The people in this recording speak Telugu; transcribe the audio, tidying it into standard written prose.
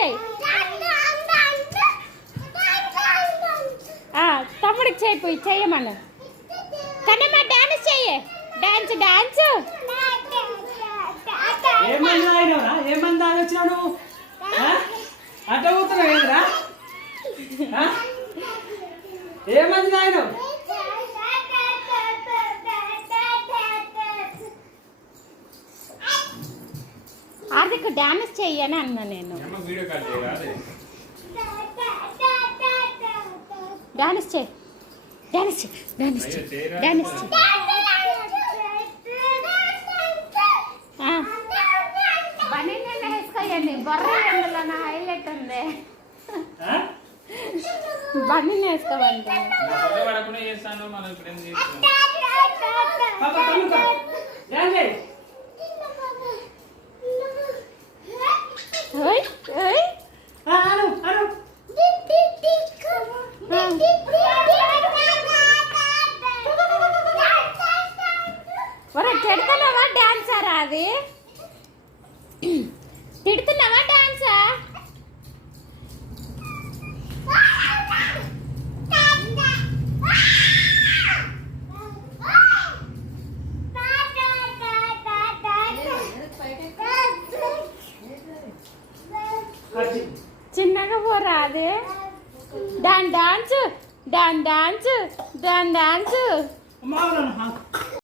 చేయి తమ్ముడికి చేయిపోయి చెయ్యమను కన్నమ్మ డాన్స్ చెయ్యి డాన్స్ డాన్స్ ఏమంది ఆలోచన అట్ట పోతున్నావు ఏంద్రా ఏమంది నాయన ఆదికు డాన్స్ చెయ్యని అన్నా నేను డాన్స్ చేయి డాన్స్ చేయి డాన్స్ చేయి డాన్స్ చేయి బనీనే వేసుకోయండి బొర్ర ఎందులో నా హైలైట్ ఉంది బనీని వేసుకోవండి తిడుతున్నావా డాన్సరా అది తిడుతున్నావా డాన్సా చిన్నగా పోరా అది dance dance dance dance dance